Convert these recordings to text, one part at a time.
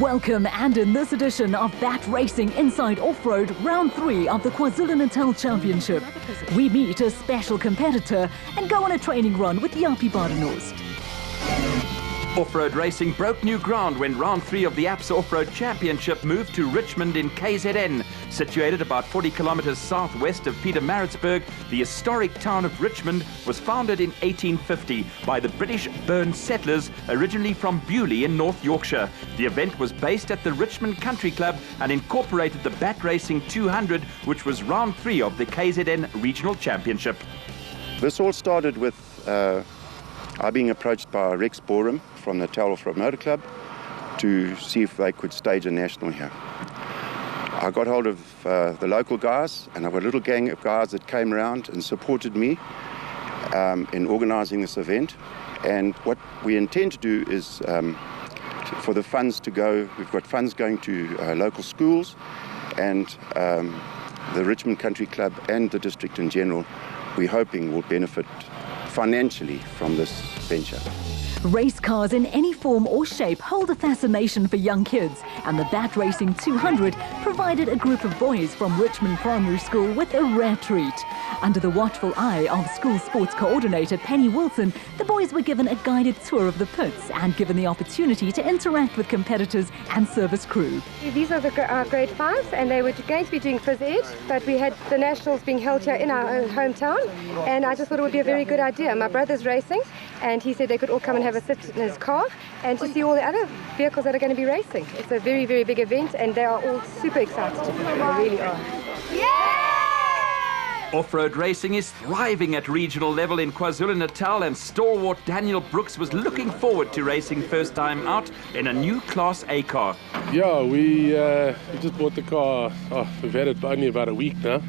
Welcome, and in this edition of Bat Racing Inside Off-Road, Round 3 of the KwaZulu-Natal Championship, we meet a special competitor and go on a training run with Japie Badenhorst. Off-road racing broke new ground when Round 3 of the APSA Off-Road Championship moved to Richmond in KZN. Situated about 40 kilometers southwest of Pietermaritzburg, the historic town of Richmond was founded in 1850 by the British Burn settlers, originally from Bewley in North Yorkshire. The event was based at the Richmond Country Club and incorporated the Bat Racing 200, which was Round 3 of the KZN Regional Championship. This all started with I being approached by Rex Borum from the Natal Off-Road Motor Club to see if they could stage a national here. I got hold of the local guys, and I've got a little gang of guys that came around and supported me in organising this event. And what we intend to do is for the funds to go, we've got funds going to local schools and the Richmond Country Club and the district in general, we're hoping will benefit financially from this venture. Race cars in any form or shape hold a fascination for young kids, and the Bat Racing 200 provided a group of boys from Richmond Primary School with a rare treat. Under the watchful eye of school sports coordinator Penny Wilson, the boys were given a guided tour of the pits and given the opportunity to interact with competitors and service crew. These are our grade 5s, and they were going to be doing phys ed, but we had the nationals being held here in our own hometown, and I just thought it would be a very good idea. My brother's racing, and he said they could all come and have a sit in his car and to see all the other vehicles that are going to be racing. It's a very, very big event, and they are all super excited to be here. They really are. Off-road racing is thriving at regional level in KwaZulu-Natal, and stalwart Daniel Brooks was looking forward to racing first time out in a new Class A car. Yeah, we just bought the car. We've had it only about a week now,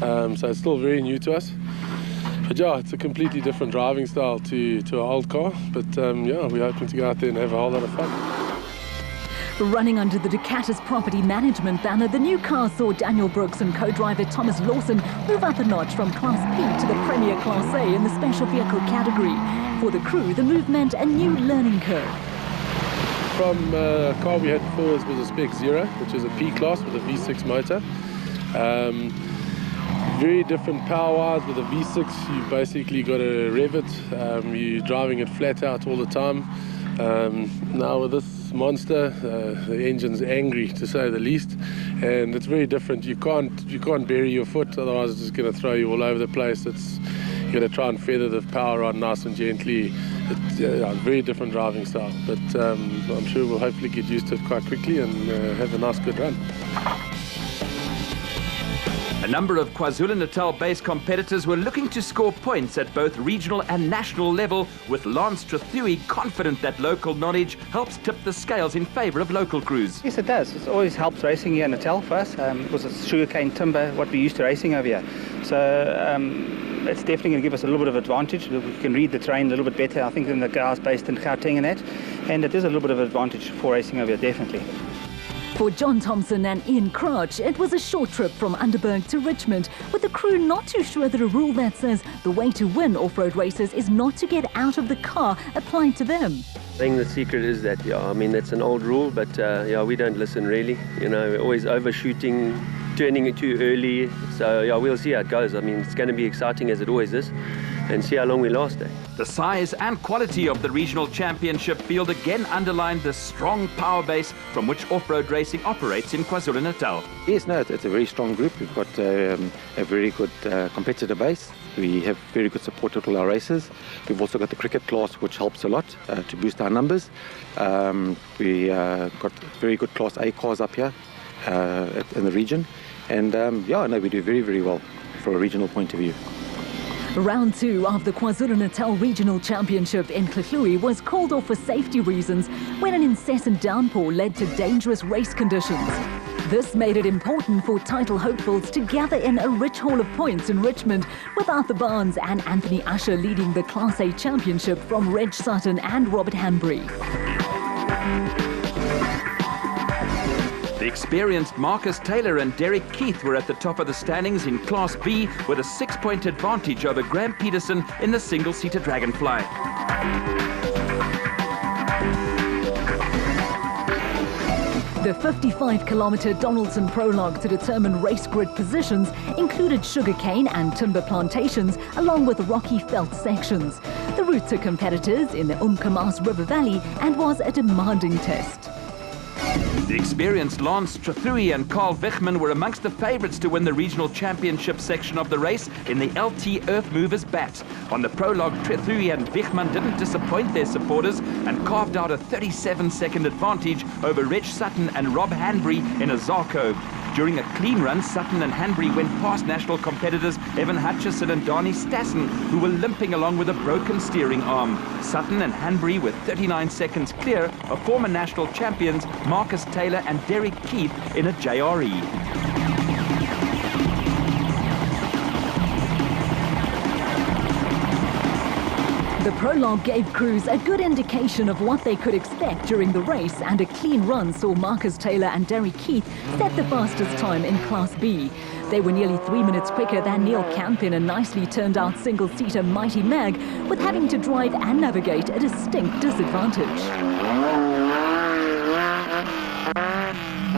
so it's still very new to us. But yeah, it's a completely different driving style to our old car. But yeah, we're hoping to go out there and have a whole lot of fun. Running under the Ducatis Property Management banner, the new car saw Daniel Brooks and co-driver Thomas Lawson move up a notch from Class B to the Premier Class A in the special vehicle category. For the crew, the move meant a new learning curve. From a car we had before was a Spec Zero, which is a P-Class with a V6 motor. Very different power-wise. With a V6, you've basically got to rev it. You're driving it flat out all the time. Now with this monster, the engine's angry, to say the least, and it's very different. You can't bury your foot, otherwise it's just going to throw you all over the place. You got to try and feather the power on nice and gently. It's a very different driving style, but I'm sure we'll hopefully get used to it quite quickly and have a nice good run. A number of KwaZulu-Natal-based competitors were looking to score points at both regional and national level, with Lance Trathui confident that local knowledge helps tip the scales in favour of local crews. Yes, it does. It always helps racing here in Natal for us. Because it's sugarcane timber, what we're used to racing over here. So it's definitely going to give us a little bit of advantage. We can read the terrain a little bit better, I think, than the guys based in Gauteng and that. And it is a little bit of advantage for racing over here, definitely. For John Thompson and Ian Crouch, it was a short trip from Underberg to Richmond, with the crew not too sure that a rule that says the way to win off-road races is not to get out of the car applied to them. I think the secret is that, yeah, I mean, that's an old rule, but yeah, we don't listen really. You know, we're always overshooting, turning it too early. So yeah, we'll see how it goes. I mean, it's going to be exciting as it always is, and see how long we last. The size and quality of the regional championship field again underlined the strong power base from which off-road racing operates in KwaZulu-Natal. Yes, no, it's a very strong group. We've got a very good competitor base. We have very good support at all our races. We've also got the cricket class, which helps a lot to boost our numbers. We got very good Class A cars up here in the region. And yeah, no, we do very, very well from a regional point of view. Round 2 of the KwaZulu-Natal Regional Championship in Hlahluwe was called off for safety reasons when an incessant downpour led to dangerous race conditions. This made it important for title hopefuls to gather in a rich haul of points in Richmond, with Arthur Barnes and Anthony Usher leading the Class A Championship from Reg Sutton and Robert Hanbury. The experienced Marcus Taylor and Derek Keith were at the top of the standings in Class B with a 6-point advantage over Graham Peterson in the single-seater Dragonfly. The 55-kilometre Donaldson prologue to determine race grid positions included sugarcane and timber plantations, along with rocky veld sections. The route took competitors in the Umkomaas River Valley and was a demanding test. The experienced Lance Trathui and Carl Wichmann were amongst the favourites to win the regional championship section of the race in the LT Earth Movers bat. On the prologue, Trathui and Wichmann didn't disappoint their supporters and carved out a 37-second advantage over Reg Sutton and Rob Hanbury in a Zarko. During a clean run, Sutton and Hanbury went past national competitors Evan Hutchison and Donnie Stassen, who were limping along with a broken steering arm. Sutton and Hanbury were 39 seconds clear of former national champions Marcus Taylor and Derek Keith in a JRE. The prologue gave crews a good indication of what they could expect during the race, and a clean run saw Marcus Taylor and Derek Keith set the fastest time in Class B. They were nearly 3 minutes quicker than Neil Camp in a nicely turned out single-seater Mighty Mag, with having to drive and navigate a distinct disadvantage.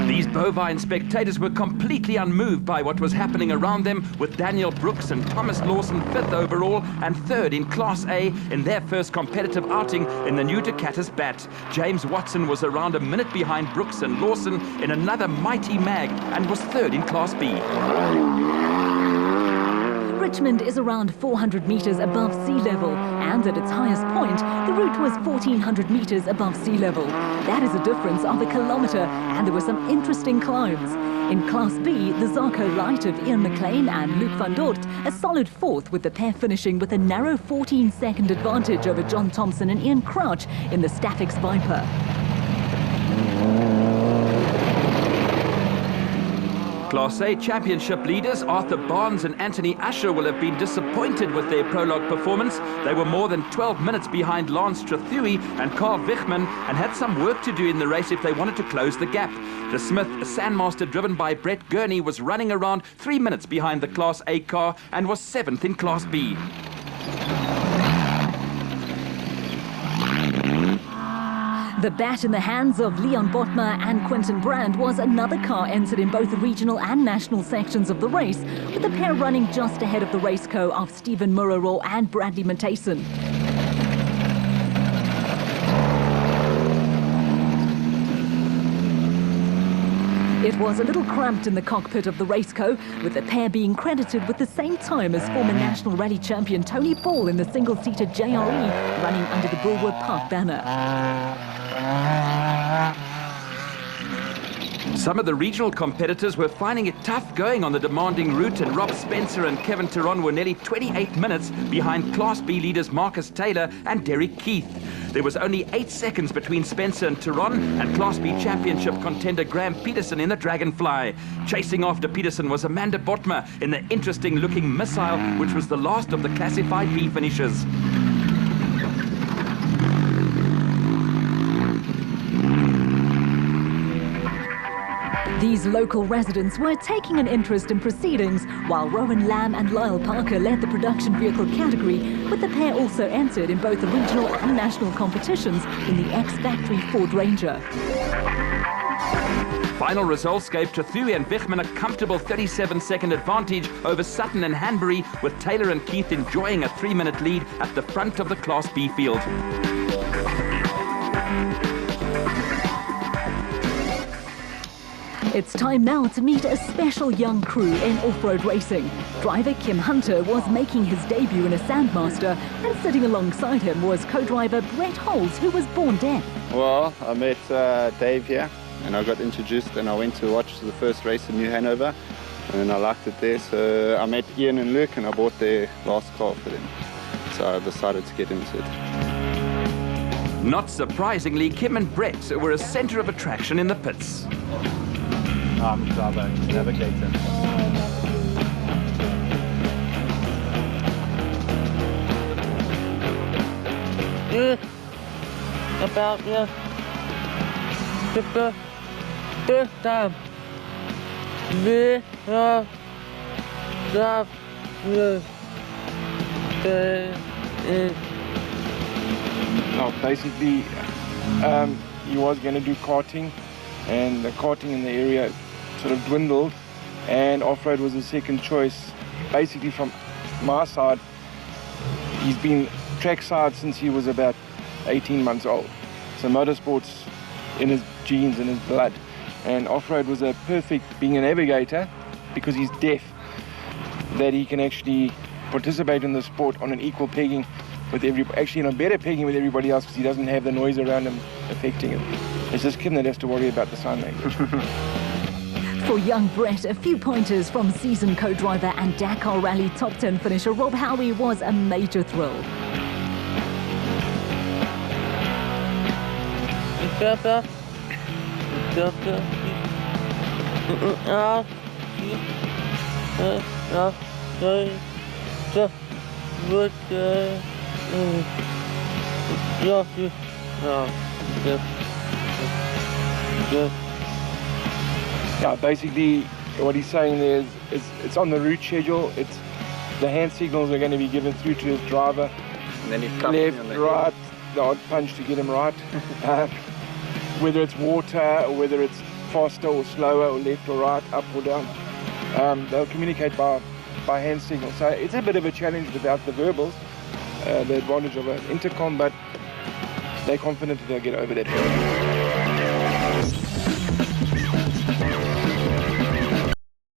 These bovine spectators were completely unmoved by what was happening around them, with Daniel Brooks and Thomas Lawson 5th overall and 3rd in Class A in their first competitive outing in the new Ducatis bat. James Watson was around a minute behind Brooks and Lawson in another Mighty Mag and was 3rd in Class B. Richmond is around 400 metres above sea level, and at its highest point, the route was 1,400 metres above sea level. That is a difference of a kilometre, and there were some interesting climbs. In Class B, the Zarko Light of Ian McLean and Luke van Dort, a solid 4th, with the pair finishing with a narrow 14-second advantage over John Thompson and Ian Crouch in the Staffix Viper. Class A championship leaders Arthur Barnes and Anthony Usher will have been disappointed with their prologue performance. They were more than 12 minutes behind Lance Trathui and Carl Wichmann and had some work to do in the race if they wanted to close the gap. The Smith Sandmaster, driven by Brett Gurney, was running around 3 minutes behind the Class A car and was 7th in Class B. The bat in the hands of Leon Botma and Quentin Brand was another car entered in both the regional and national sections of the race, with the pair running just ahead of the race co of Stephen Murrow and Bradley Matheson. It was a little cramped in the cockpit of the raceco, with the pair being credited with the same time as former National Rally champion Tony Paul in the single-seater JRE, running under the Bulwer Park banner. Some of the regional competitors were finding it tough going on the demanding route, and Rob Spencer and Kevin Teron were nearly 28 minutes behind Class B leaders Marcus Taylor and Derek Keith. There was only 8 seconds between Spencer and Teron and Class B championship contender Graham Peterson in the Dragonfly. Chasing after Peterson was Amanda Botma in the interesting-looking Missile, which was the last of the Classified B finishers. These local residents were taking an interest in proceedings, while Rowan Lamb and Lyle Parker led the production vehicle category, with the pair also entered in both the regional and national competitions in the X-Factory Ford Ranger. Final results gave Trathui and Wichmann a comfortable 37-second advantage over Sutton and Hanbury, with Taylor and Keith enjoying a 3-minute lead at the front of the Class B field. It's time now to meet a special young crew in off-road racing. Driver Kim Hunter was making his debut in a Sandmaster, and sitting alongside him was co-driver Brett Holes, who was born deaf. Well, I met Dave here, and I got introduced, and I went to watch the first race in New Hanover, and I liked it there. So I met Ian and Luke, and I bought their last car for them. So I decided to get into it. Not surprisingly, Kim and Brett were a centre of attraction in the pits. I'm driver, navigator. About the first time we drive basically, he was going to do karting, and the karting in the area sort of dwindled, and off-road was his second choice. Basically, from my side, he's been trackside since he was about 18 months old. So motorsport's in his genes, in his blood. And off-road was a perfect, being a navigator, because he's deaf, that he can actually participate in the sport on an equal pegging with actually on a better pegging with everybody else, because he doesn't have the noise around him affecting him. It's just Kim that has to worry about the sign language. For young Brett, a few pointers from seasoned co-driver and Dakar Rally top 10 finisher Rob Howie was a major thrill. Yeah, basically what he's saying there is it's on the route schedule. It's the hand signals are going to be given through to his driver. And then he left, right, the odd punch to get him right. Whether it's water or whether it's faster or slower or left or right, up or down. They'll communicate by hand signals. So it's a bit of a challenge without the verbals, the advantage of an intercom, but they're confident that they'll get over that hurdle.